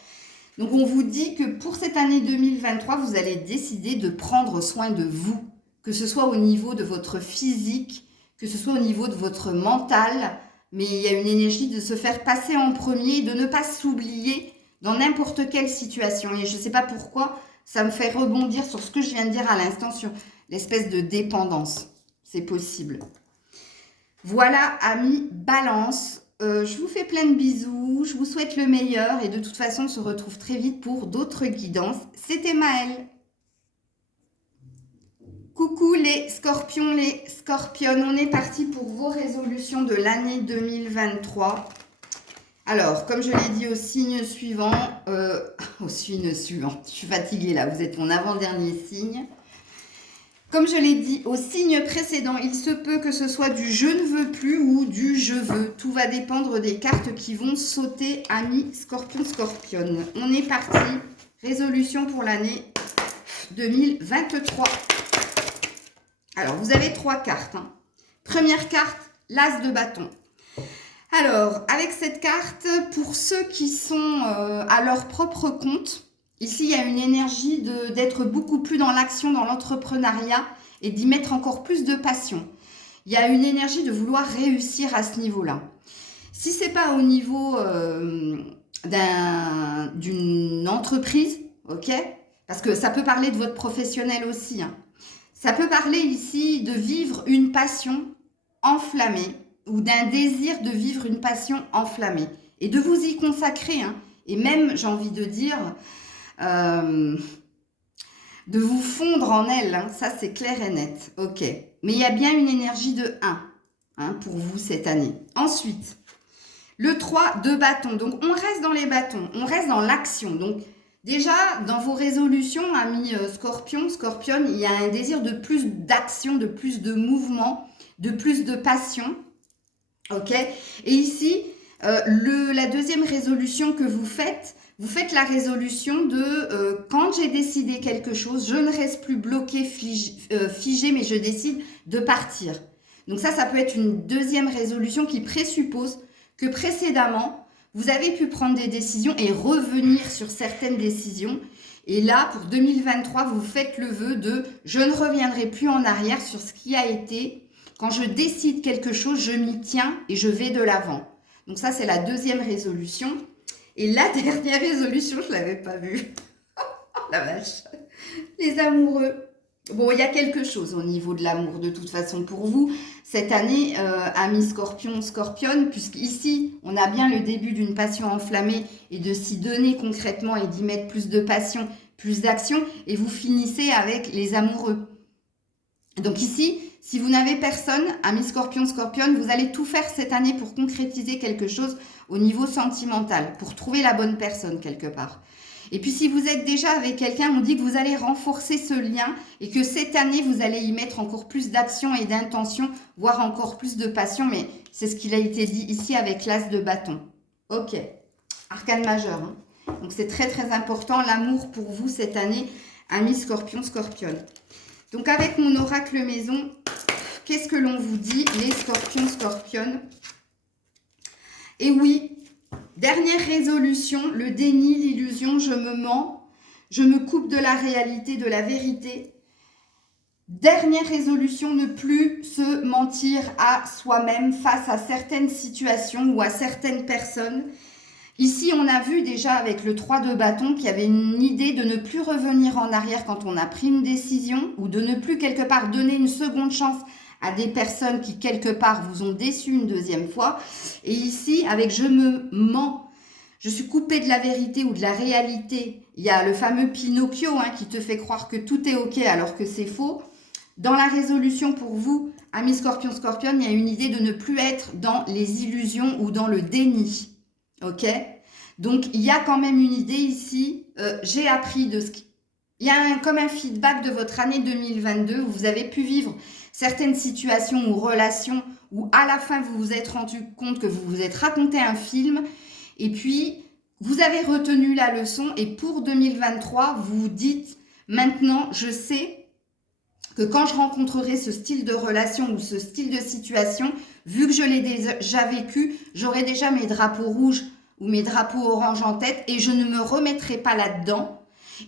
Donc, on vous dit que pour cette année 2023, vous allez décider de prendre soin de vous. Que ce soit au niveau de votre physique, que ce soit au niveau de votre mental. Mais il y a une énergie de se faire passer en premier, de ne pas s'oublier dans n'importe quelle situation. Et je ne sais pas pourquoi, ça me fait rebondir sur ce que je viens de dire à l'instant, sur l'espèce de dépendance. C'est possible. Voilà, amis balance. Je vous fais plein de bisous. Je vous souhaite le meilleur. Et de toute façon, on se retrouve très vite pour d'autres guidances. C'était Maëlle. Coucou les scorpions, les scorpionnes, on est parti pour vos résolutions de l'année 2023. Alors, comme je l'ai dit au signe suivant, je suis fatiguée là, vous êtes mon avant-dernier signe. Comme je l'ai dit au signe précédent, il se peut que ce soit du je ne veux plus ou du je veux. Tout va dépendre des cartes qui vont sauter, amis scorpion, scorpionne. On est parti, résolution pour l'année 2023. Alors, vous avez 3 cartes. Première carte, l'as de bâton. Alors, avec cette carte, pour ceux qui sont à leur propre compte, ici, il y a une énergie d'être beaucoup plus dans l'action, dans l'entrepreneuriat et d'y mettre encore plus de passion. Il y a une énergie de vouloir réussir à ce niveau-là. Si ce n'est pas au niveau d'une entreprise, ok, parce que ça peut parler de votre professionnel aussi, hein. Ça peut parler ici de vivre une passion enflammée ou d'un désir de vivre une passion enflammée et de vous y consacrer, hein, et même, j'ai envie de dire, de vous fondre en elle, hein, ça c'est clair et net, ok. Mais il y a bien une énergie de 1 hein, pour vous cette année. Ensuite, le 3 de bâton, donc on reste dans les bâtons, on reste dans l'action, donc déjà, dans vos résolutions, amis scorpion, scorpionne, il y a un désir de plus d'action, de plus de mouvement, de plus de passion. Ok. Et ici, la deuxième résolution que vous faites la résolution de quand j'ai décidé quelque chose, je ne reste plus bloqué, figé, mais je décide de partir. Donc ça peut être une deuxième résolution qui présuppose que précédemment, vous avez pu prendre des décisions et revenir sur certaines décisions. Et là, pour 2023, vous faites le vœu de « je ne reviendrai plus en arrière sur ce qui a été. Quand je décide quelque chose, je m'y tiens et je vais de l'avant. » Donc ça, c'est la deuxième résolution. Et la dernière résolution, je ne l'avais pas vue. La vache. Les amoureux. Bon, il y a quelque chose au niveau de l'amour, de toute façon, pour vous. Cette année, amis scorpion, scorpionne, puisqu'ici, on a bien le début d'une passion enflammée et de s'y donner concrètement et d'y mettre plus de passion, plus d'action. Et vous finissez avec les amoureux. Donc ici, si vous n'avez personne, amis scorpion, scorpionne, vous allez tout faire cette année pour concrétiser quelque chose au niveau sentimental, pour trouver la bonne personne quelque part. Et puis, si vous êtes déjà avec quelqu'un, on dit que vous allez renforcer ce lien et que cette année, vous allez y mettre encore plus d'action et d'intention, voire encore plus de passion. Mais c'est ce qu'il a été dit ici avec l'as de bâton. Ok. Arcane majeur. Hein. Donc, c'est très, très important. L'amour pour vous cette année, amis scorpion, scorpionne. Donc, avec mon oracle maison, qu'est-ce que l'on vous dit, les scorpions, scorpionnes? Et oui, dernière résolution, le déni, l'illusion, je me mens, je me coupe de la réalité, de la vérité. Dernière résolution, ne plus se mentir à soi-même face à certaines situations ou à certaines personnes. Ici, on a vu déjà avec le 3 de bâton qu'il y avait une idée de ne plus revenir en arrière quand on a pris une décision ou de ne plus quelque part donner une seconde chance à des personnes qui, quelque part, vous ont déçu une deuxième fois. Et ici, avec « je me mens », je suis coupée de la vérité ou de la réalité. Il y a le fameux Pinocchio hein, qui te fait croire que tout est OK alors que c'est faux. Dans la résolution pour vous, amis scorpion, scorpionne, il y a une idée de ne plus être dans les illusions ou dans le déni. OK? Donc, il y a quand même une idée ici. J'ai appris de ce qui... Il y a comme un feedback de votre année 2022 où vous avez pu vivre certaines situations ou relations où à la fin vous vous êtes rendu compte que vous vous êtes raconté un film et puis vous avez retenu la leçon et pour 2023 vous vous dites maintenant je sais que quand je rencontrerai ce style de relation ou ce style de situation, vu que je l'ai déjà vécu, j'aurai déjà mes drapeaux rouges ou mes drapeaux orange en tête et je ne me remettrai pas là-dedans.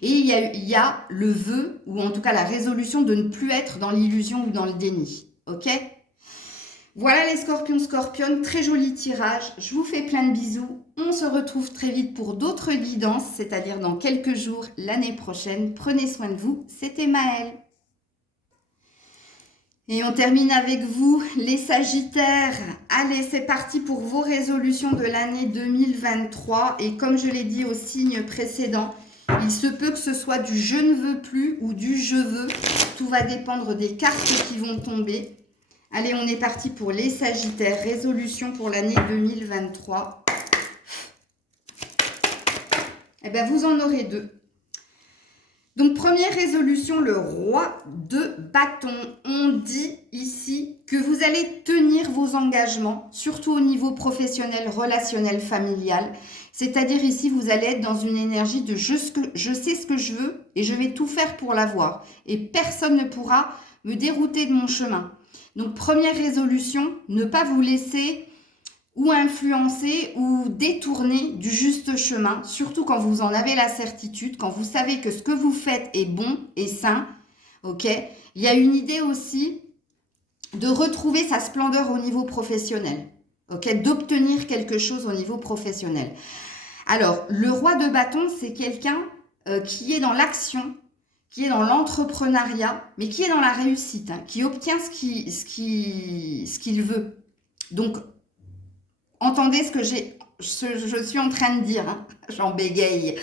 Et il y a le vœu, ou en tout cas la résolution de ne plus être dans l'illusion ou dans le déni. Ok? Voilà les scorpions, scorpionnes, très joli tirage. Je vous fais plein de bisous. On se retrouve très vite pour d'autres guidances, c'est-à-dire dans quelques jours, l'année prochaine. Prenez soin de vous. C'était Maëlle. Et on termine avec vous, les Sagittaires. Allez, c'est parti pour vos résolutions de l'année 2023. Et comme je l'ai dit au signe précédent, Il se peut que ce soit du je ne veux plus ou du je veux. Tout va dépendre des cartes qui vont tomber. Allez, on est parti pour les Sagittaires. Résolution pour l'année 2023. Eh bien, vous en aurez deux. Donc, première résolution, le roi de bâton. On dit ici que vous allez tenir vos engagements, surtout au niveau professionnel, relationnel, familial. C'est-à-dire ici, vous allez être dans une énergie de je sais ce que je veux et je vais tout faire pour l'avoir. Et personne ne pourra me dérouter de mon chemin. Donc, première résolution, ne pas vous laisser ou influencer ou détourner du juste chemin, surtout quand vous en avez la certitude, quand vous savez que ce que vous faites est bon et sain, ok? Il y a une idée aussi de retrouver sa splendeur au niveau professionnel, ok? D'obtenir quelque chose au niveau professionnel. Alors, le roi de bâton, c'est quelqu'un qui est dans l'action, qui est dans l'entrepreneuriat, mais qui est dans la réussite, hein, qui obtient ce qu'il veut. Donc, entendez ce que je suis en train de dire, hein. J'en bégaye.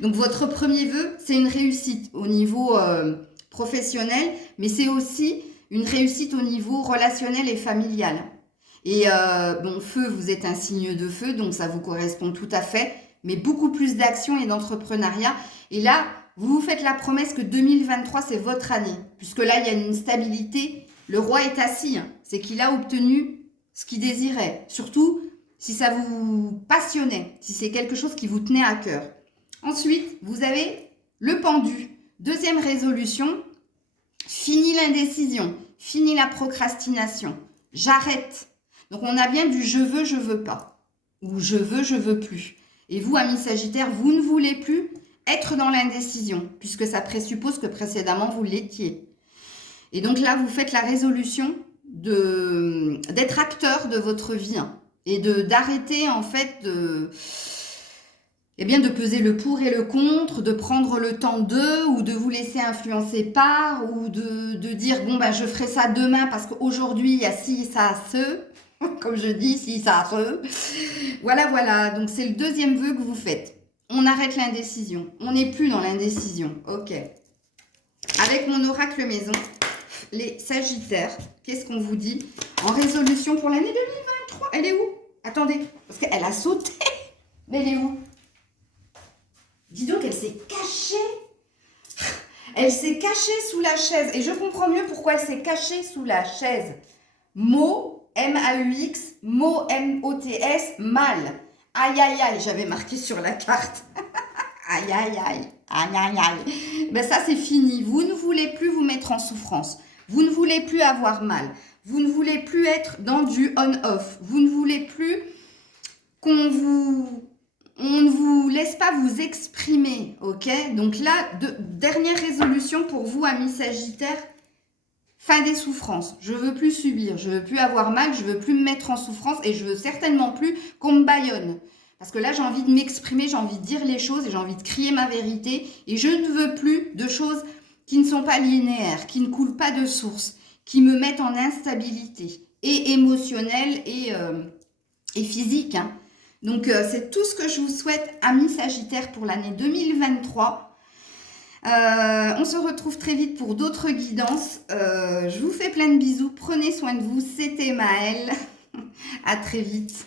Donc, votre premier vœu, c'est une réussite au niveau professionnel, mais c'est aussi une réussite au niveau relationnel et familial. Et bon, feu, vous êtes un signe de feu, donc ça vous correspond tout à fait, mais beaucoup plus d'action et d'entrepreneuriat. Et là, vous vous faites la promesse que 2023, c'est votre année, puisque là, il y a une stabilité. Le roi est assis, hein. C'est qu'il a obtenu ce qu'il désirait, surtout si ça vous passionnait, si c'est quelque chose qui vous tenait à cœur. Ensuite, vous avez le pendu. Deuxième résolution, fini l'indécision, fini la procrastination. J'arrête. Donc, on a bien du je veux pas, ou je veux plus. Et vous, amis Sagittaires, vous ne voulez plus être dans l'indécision, puisque ça présuppose que précédemment, vous l'étiez. Et donc là, vous faites la résolution d'être acteur de votre vie, hein, et d'arrêter en fait de peser le pour et le contre, de prendre le temps ou de vous laisser influencer par, ou de dire bon je ferai ça demain parce qu'aujourd'hui il y a ci, ça, ce, comme je dis, ci, ça, ce. Voilà, donc c'est le deuxième vœu que vous faites. On arrête l'indécision, on n'est plus dans l'indécision, ok. Avec mon oracle maison, les Sagittaires, qu'est-ce qu'on vous dit en résolution pour l'année 2023? Elle est où? Attendez, parce qu'elle a sauté. Mais elle est où? Dis donc, elle s'est cachée. Elle s'est cachée sous la chaise. Et je comprends mieux pourquoi elle s'est cachée sous la chaise. Mot, M-A-U-X, mot, M-O-T-S, mal. Aïe, aïe, aïe, j'avais marqué sur la carte. Aïe, aïe, aïe, aïe, aïe, aïe. Ben ça, c'est fini. Vous ne voulez plus vous mettre en souffrance. Vous ne voulez plus avoir mal. Vous ne voulez plus être dans du on-off. Vous ne voulez plus on ne vous laisse pas vous exprimer, ok? Donc là, dernière résolution pour vous, amis Sagittaires, fin des souffrances. Je veux plus subir, je veux plus avoir mal, je veux plus me mettre en souffrance et je veux certainement plus qu'on me bâillonne. Parce que là, j'ai envie de m'exprimer, j'ai envie de dire les choses et j'ai envie de crier ma vérité. Et je ne veux plus de choses qui ne sont pas linéaires, qui ne coulent pas de source, qui me mettent en instabilité, et émotionnelle et physique, hein. Donc, c'est tout ce que je vous souhaite, amis Sagittaires, pour l'année 2023. On se retrouve très vite pour d'autres guidances. Je vous fais plein de bisous. Prenez soin de vous. C'était Maëlle. À très vite.